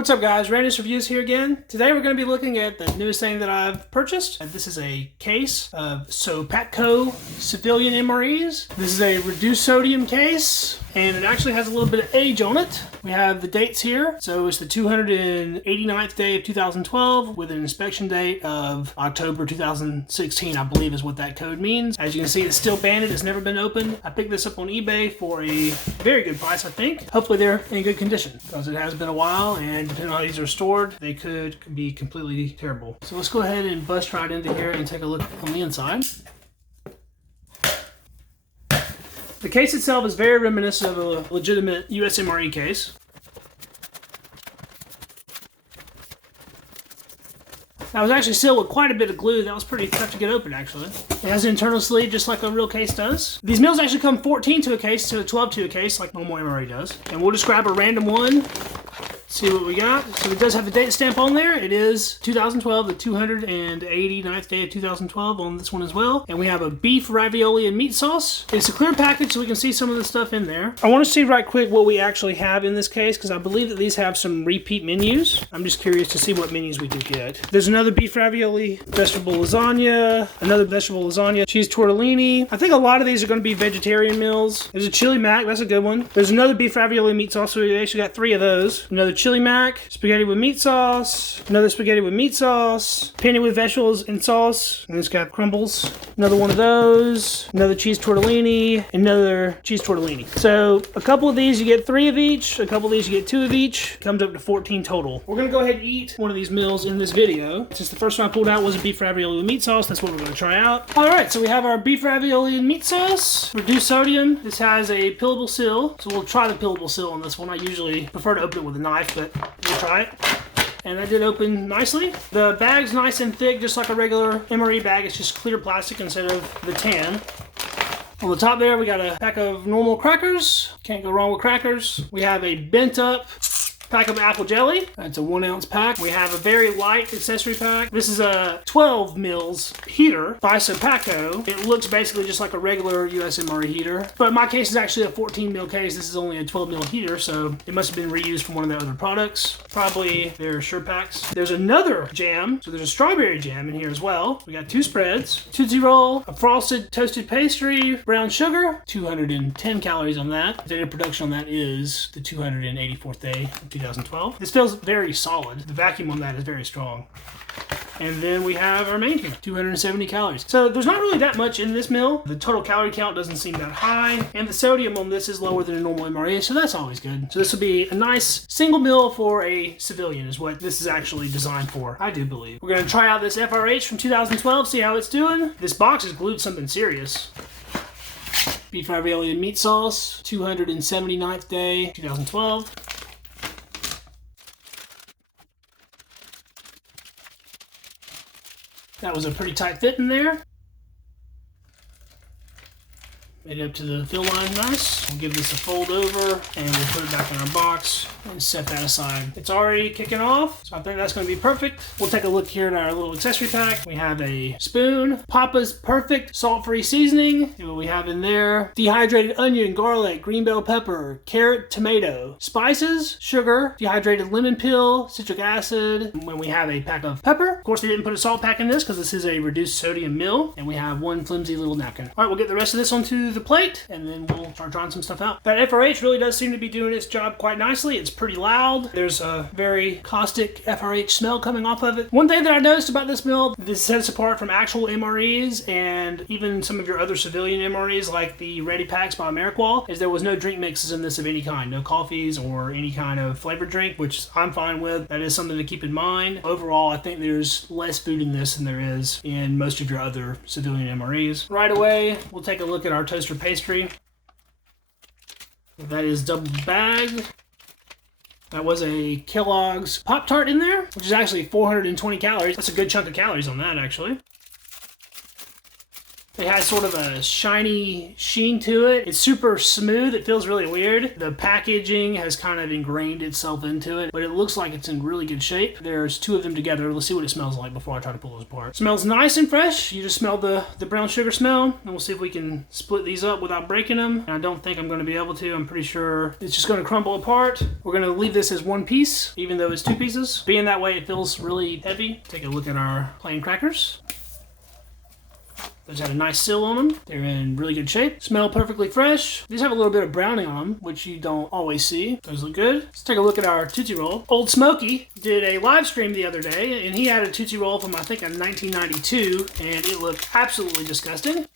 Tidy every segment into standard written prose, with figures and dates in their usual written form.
What's up guys, Readiness Reviews here again. Today we're going to be looking at the newest thing that I've purchased. This is a case of Sopako civilian MREs. This is a reduced sodium case and it actually has a little bit of age on it. We have the dates here. So it's the 289th day of 2012 with an inspection date of October 2016, I believe is what that code means. As you can see, it's still banded, it's never been opened. I picked this up on eBay for a very good price, I think. Hopefully they're in good condition because it has been a while and depending on how these are stored, they could be completely terrible. So let's go ahead and bust right into here and take a look on the inside. The case itself is very reminiscent of a legitimate USMRE case. That was actually sealed with quite a bit of glue. That was pretty tough to get open, actually. It has an internal sleeve just like a real case does. These mills actually come 14 to a case to a 12 to a case like normal MRE does. And we'll just grab a random one. See what we got. So it does have a date stamp on there. It is 2012, the 289th day of 2012 on this one as well. And we have a beef ravioli and meat sauce. It's a clear package so we can see some of the stuff in there. I want to see right quick what we actually have in this case because I believe that these have some repeat menus. I'm just curious to see what menus we do get. There's another beef ravioli, vegetable lasagna, another vegetable lasagna, cheese tortellini. I think a lot of these are going to be vegetarian meals. There's a chili mac, that's a good one. There's another beef ravioli and meat sauce, so we actually got 3 of those. Another chili mac, spaghetti with meat sauce, another spaghetti with meat sauce, penne with vegetables and sauce, and it's got crumbles. Another one of those, another cheese tortellini, another cheese tortellini. So a couple of these you get 3 of each, a couple of these you get 2 of each, comes up to 14 total. We're gonna go ahead and eat one of these meals in this video. Since the first one I pulled out was a beef ravioli with meat sauce, that's what we're gonna try out. All right, so we have our beef ravioli and meat sauce, reduced sodium. This has a peelable seal, so we'll try the peelable seal on this one. I usually prefer to open it with a knife, but we'll try it. And that did open nicely. The bag's nice and thick, just like a regular MRE bag. It's just clear plastic instead of the tan. On the top there, we got a pack of normal crackers. Can't go wrong with crackers. We have a bent up pack of apple jelly. That's a 1 ounce pack. We have a very light accessory pack. This is a 12 mils heater by Sopako. It looks basically just like a regular USMRE heater, but my case is actually a 14 mil case. This is only a 12 mil heater, so it must have been reused from one of the other products. Probably their sure packs. There's another jam. So there's a strawberry jam in here as well. We got 2 spreads, Tootsie Roll, a frosted toasted pastry, brown sugar, 210 calories on that. The date of production on that is the 284th day of 2012. This feels very solid. The vacuum on that is very strong. And then we have our main here, 270 calories. So there's not really that much in this meal. The total calorie count doesn't seem that high. And the sodium on this is lower than a normal MRE, so that's always good. So this will be a nice single meal for a civilian is what this is actually designed for, I do believe. We're gonna try out this FRH from 2012, see how it's doing. This box is glued something serious. Beef ravioli and meat sauce, 279th day, 2012. That was a pretty tight fit in there. Made it up to the fill line nice. We'll give this a fold over and we'll put it back in our box and set that aside. It's already kicking off, so I think that's going to be perfect. We'll take a look here at our little accessory pack. We have a spoon, Papa's Perfect salt-free seasoning. See what we have in there. Dehydrated onion, garlic, green bell pepper, carrot, tomato, spices, sugar, dehydrated lemon peel, citric acid. And when we have a pack of pepper. Of course, they didn't put a salt pack in this because this is a reduced sodium meal. And we have 1 flimsy little napkin. All right, we'll get the rest of this onto the plate and then we'll start drawing some stuff out. That FRH really does seem to be doing its job quite nicely. It's pretty loud. There's a very caustic FRH smell coming off of it. One thing that I noticed about this mill, this sets apart from actual MREs and even some of your other civilian MREs like the Ready Packs by Ameriqual, is there was no drink mixes in this of any kind. No coffees or any kind of flavored drink, which I'm fine with. That is something to keep in mind. Overall, I think there's less food in this than there is in most of your other civilian MREs. Right away, we'll take a look at our toaster pastry. That is double bagged. That was a Kellogg's Pop-Tart in there, which is actually 420 calories. That's a good chunk of calories on that, actually. It has sort of a shiny sheen to it. It's super smooth. It feels really weird. The packaging has kind of ingrained itself into it, but it looks like it's in really good shape. There's two of them together. Let's see what it smells like before I try to pull those apart. It smells nice and fresh. You just smell the brown sugar smell, and we'll see if we can split these up without breaking them. And I don't think I'm going to be able to. I'm pretty sure it's just going to crumble apart. We're going to leave this as one piece, even though it's two pieces. Being that way, it feels really heavy. Take a look at our plain crackers. Those have a nice seal on them. They're in really good shape. Smell perfectly fresh. These have a little bit of browning on them, which you don't always see. Those look good. Let's take a look at our Tootsie Roll. Old Smokey did a live stream the other day, and he had a Tootsie Roll from, I think, 1992, and it looked absolutely disgusting.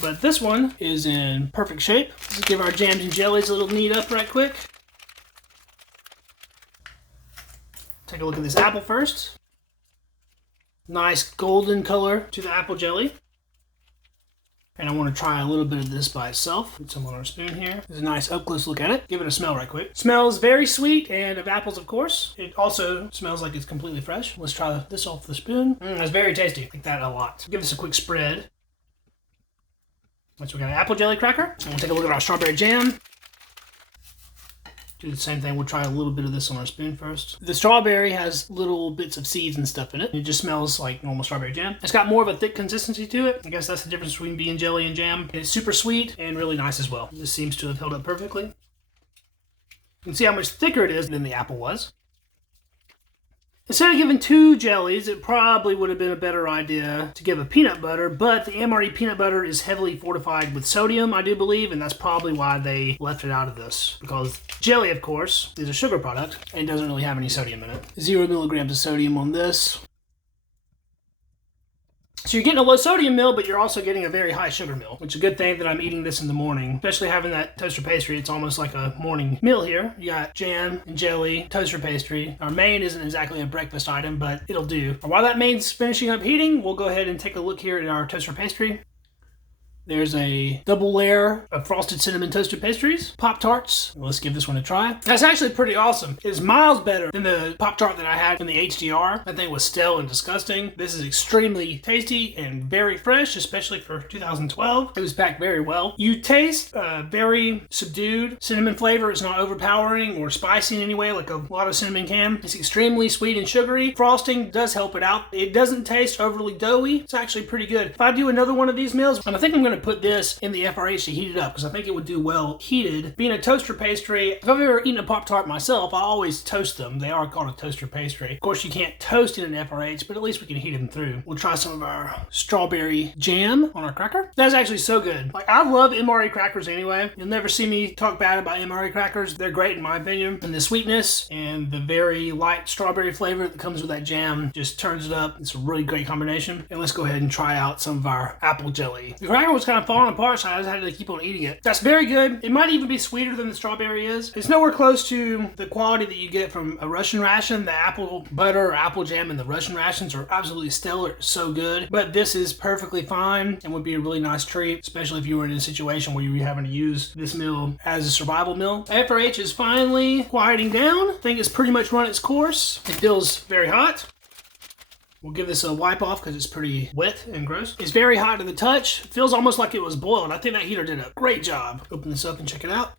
But this one is in perfect shape. Let's give our jams and jellies a little knead up right quick. Take a look at this apple first. Nice golden color to the apple jelly. And I want to try a little bit of this by itself. Put some on our spoon here. There's a nice up close look at it. Give it a smell right quick. Smells very sweet and of apples, of course. It also smells like it's completely fresh. Let's try this off the spoon. That's very tasty. I like that a lot. Give this a quick spread. So we got an apple jelly cracker. And we'll take a look at our strawberry jam. Do the same thing. We'll try a little bit of this on our spoon first. The strawberry has little bits of seeds and stuff in it. It just smells like normal strawberry jam. It's got more of a thick consistency to it. I guess that's the difference between being jelly and jam. It's super sweet and really nice as well. This seems to have held up perfectly. You can see how much thicker it is than the apple was. Instead of giving 2 jellies, it probably would have been a better idea to give a peanut butter, but the MRE peanut butter is heavily fortified with sodium, I do believe, and that's probably why they left it out of this. Because jelly, of course, is a sugar product and doesn't really have any sodium in it. 0 milligrams of sodium on this. So you're getting a low sodium meal, but you're also getting a very high sugar meal, which is a good thing that I'm eating this in the morning, especially having that toaster pastry. It's almost like a morning meal here. You got jam and jelly, toaster pastry. Our main isn't exactly a breakfast item, but it'll do. While that main's finishing up heating, we'll go ahead and take a look here at our toaster pastry. There's a double layer of frosted cinnamon toasted pastries, Pop-Tarts. Let's give this one a try. That's actually pretty awesome. It's miles better than the Pop-Tart that I had in the HDR. That thing was stale and disgusting. This is extremely tasty and very fresh, especially for 2012. It was packed very well. You taste a very subdued cinnamon flavor. It's not overpowering or spicy in any way like a lot of cinnamon can. It's extremely sweet and sugary. Frosting does help it out. It doesn't taste overly doughy. It's actually pretty good. If I do another one of these meals, and I think I'm going to put this in the FRH to heat it up because I think it would do well heated. Being a toaster pastry, if I've ever eaten a Pop-Tart myself, I always toast them. They are called a toaster pastry. Of course, you can't toast in an FRH, but at least we can heat them through. We'll try some of our strawberry jam on our cracker. That's actually so good. Like, I love MRE crackers anyway. You'll never see me talk bad about MRE crackers. They're great in my opinion. And the sweetness and the very light strawberry flavor that comes with that jam just turns it up. It's a really great combination. And let's go ahead and try out some of our apple jelly. The cracker was kind of falling apart, so I just had to keep on eating it. That's very good. It might even be sweeter than the strawberry is. It's nowhere close to the quality that you get from a Russian ration. The apple butter or apple jam in the Russian rations are absolutely stellar. It's so good. But this is perfectly fine and would be a really nice treat, especially if you were in a situation where you were having to use this meal as a survival meal. FRH is finally quieting down. I think it's pretty much run its course. It feels very hot. We'll give this a wipe off because it's pretty wet and gross. It's very hot to the touch. It feels almost like it was boiled. I think that heater did a great job. Open this up and check it out.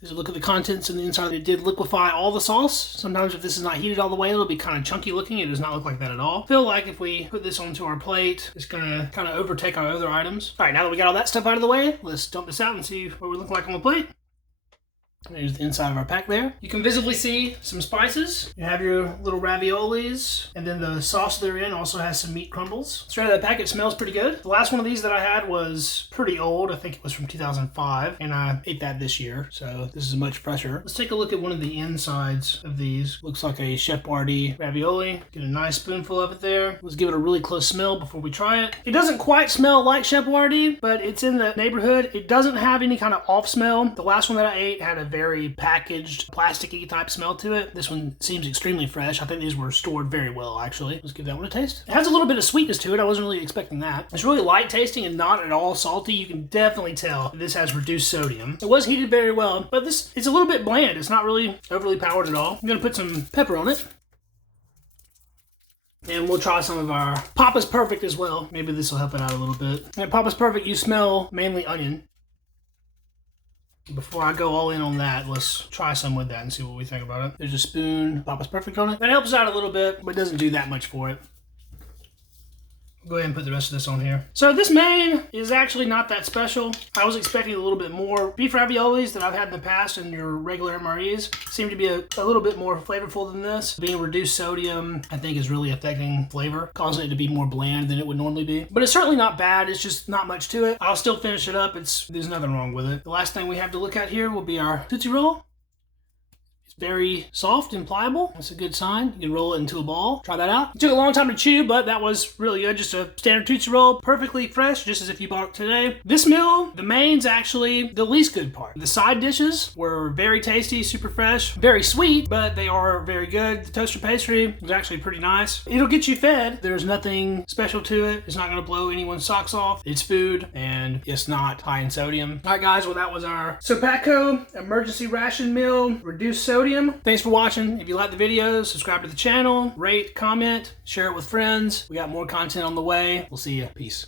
There's a look at the contents in the inside. It did liquefy all the sauce. Sometimes if this is not heated all the way, it'll be kind of chunky looking. It does not look like that at all. I feel like if we put this onto our plate, it's gonna kind of overtake our other items. All right, now that we got all that stuff out of the way, let's dump this out and see what we look like on the plate. There's the inside of our pack there. You can visibly see some spices. You have your little raviolis, and then the sauce they're in also has some meat crumbles. Straight out of that pack, it smells pretty good. The last one of these that I had was pretty old. I think it was from 2005, and I ate that this year, so this is much fresher. Let's take a look at one of the insides of these. Looks like a Chef Boyardee ravioli. Get a nice spoonful of it there. Let's give it a really close smell before we try it. It doesn't quite smell like Chef Boyardee, but it's in the neighborhood. It doesn't have any kind of off smell. The last one that I ate had a very packaged, plasticky type smell to it. This one seems extremely fresh. I think these were stored very well, actually. Let's give that one a taste. It has a little bit of sweetness to it. I wasn't really expecting that. It's really light tasting and not at all salty. You can definitely tell this has reduced sodium. It was heated very well, but this it's a little bit bland. It's not really overly powered at all. I'm gonna put some pepper on it. And we'll try some of our Papa's Perfect as well. Maybe this will help it out a little bit. At Papa's Perfect, you smell mainly onion. Before I go all in on that, let's try some with that and see what we think about it. There's a spoon, Papa's Perfect on it. That helps out a little bit, but doesn't do that much for it. Go ahead and put the rest of this on here. So this main is actually not that special. I was expecting a little bit more. Beef raviolis that I've had in the past and your regular MREs seem to be a little bit more flavorful than this. Being reduced sodium, I think, is really affecting flavor, causing it to be more bland than it would normally be. But it's certainly not bad. It's just not much to it. I'll still finish it up. There's nothing wrong with it. The last thing we have to look at here will be our Tootsie Roll. Very soft and pliable. That's a good sign. You can roll it into a ball. Try that out. It took a long time to chew, but that was really good. Just a standard Tootsie Roll, perfectly fresh, just as if you bought it today. This meal, the main's actually the least good part. The side dishes were very tasty, super fresh, very sweet, but they are very good. The toaster pastry was actually pretty nice. It'll get you fed. There's nothing special to it. It's not going to blow anyone's socks off. It's food, and it's not high in sodium. All right, guys, well, that was our Sopako emergency ration meal, reduced sodium. Thanks for watching. If you like the videos, subscribe to the channel, rate, comment, share it with friends. We got more content on the way. We'll see you. Peace.